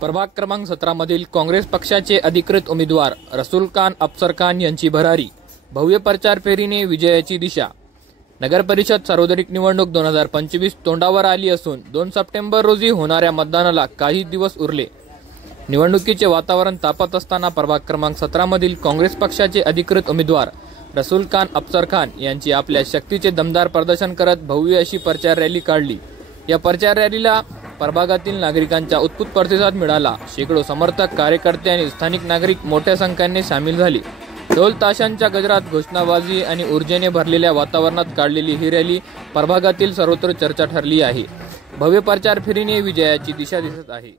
प्रभाग क्रमांक 17 मधील काँग्रेस पक्षाचे अधिकृत उमेदवार रसूल खान अफसर खान यांची भरारी, भव्य प्रचार फेरीने विजयाची दिशा। नगर परिषद सार्वत्रिक निवडणूक 2025 तोंडावर आली असून 2 सप्टेंबर रोजी होणाऱ्या मतदानाला काही दिवस उरले। निवडणुकीचे वातावरण तापत असताना प्रभाग क्रमांक 17 मधील काँग्रेस पक्षाचे अधिकृत उमेदवार रसूल खान अफसर खान यांची आपल्या शक्तीचे दमदार प्रदर्शन करत भव्य अशी प्रचार रॅली काढली। या प्रचार रॅलीला प्रभागातील नागरिकांचा उत्स्फूर्त प्रतिसाद मिळाला। शेकडो समर्थक, कार्यकर्ते आणि स्थानिक नागरिक मोठ्या संख्येने सामील झाले। ढोल ताशांच्या गजरात, घोषणाबाजी आणि ऊर्जेने भरलेल्या वातावरणात काढलेली ही रॅली प्रभागातील सर्वत्र चर्चा ठरली आहे। भव्य प्रचार फेरीने विजयाची दिशा दिसत आहे।